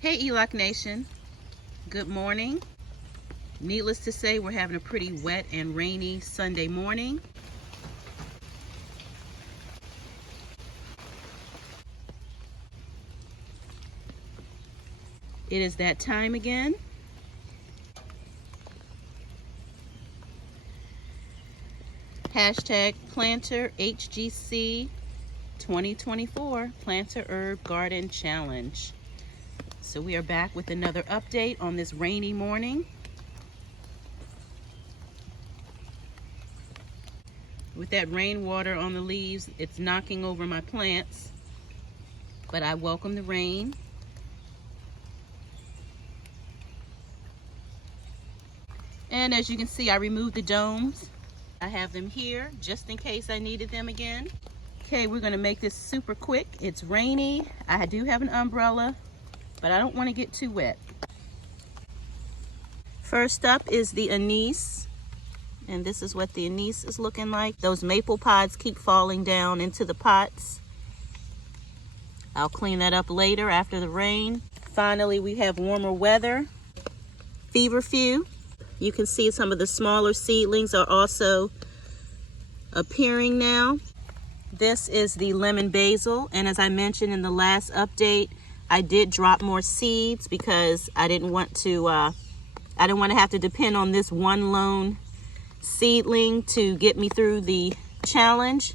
Hey ELOC Nation, good morning. Needless to say, we're having a pretty wet and rainy Sunday morning. It is that time again. Hashtag Planter HGC 2024 Planter Herb Garden Challenge. So we are back with another update on this rainy morning. With that rainwater on the leaves, it's knocking over my plants, but I welcome the rain. And as you can see, I removed the domes. I have them here just in case I needed them again. Okay, we're gonna make this super quick. It's rainy. I do have an umbrella, but I don't want to get too wet. First up is the anise, and this is what the anise is looking like. Those maple pods keep falling down into the pots. I'll clean that up later after the rain. Finally, we have warmer weather. Feverfew. You can see some of the smaller seedlings are also appearing now. This is the lemon basil, and as I mentioned in the last update, I did drop more seeds because I didn't want to have to depend on this one lone seedling to get me through the challenge.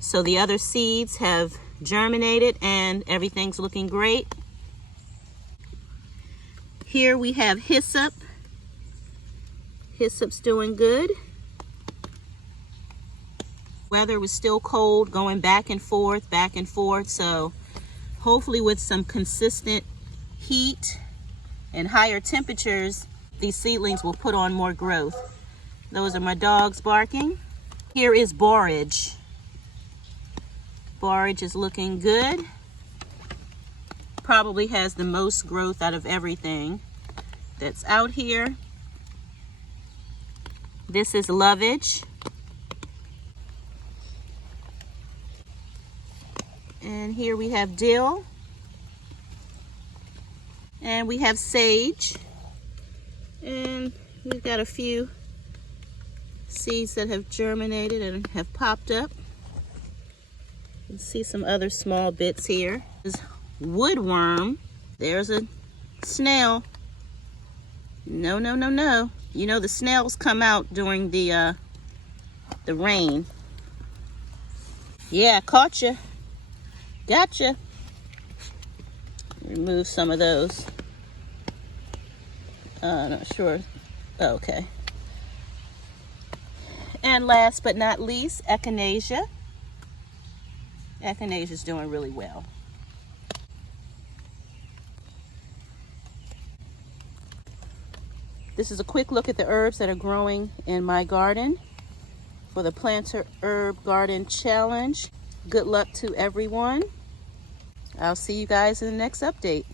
So the other seeds have germinated and everything's looking great. Here we have hyssop. Hyssop's doing good. Weather was still cold, going back and forth, so hopefully with some consistent heat and higher temperatures, these seedlings will put on more growth. Those are my dogs barking. Here is borage. Borage is looking good. Probably has the most growth out of everything that's out here. This is lovage. And here we have dill. And we have sage. And we've got a few seeds that have germinated and have popped up. You can see some other small bits here. This is woodworm. There's a snail. No, no, no, no. You know the snails come out during the rain. Yeah, caught you. Gotcha. Remove some of those. Not sure. Okay. And last but not least, echinacea. Echinacea's doing really well. This is a quick look at the herbs that are growing in my garden for the Planter Herb Garden Challenge. Good luck to everyone. I'll see you guys in the next update.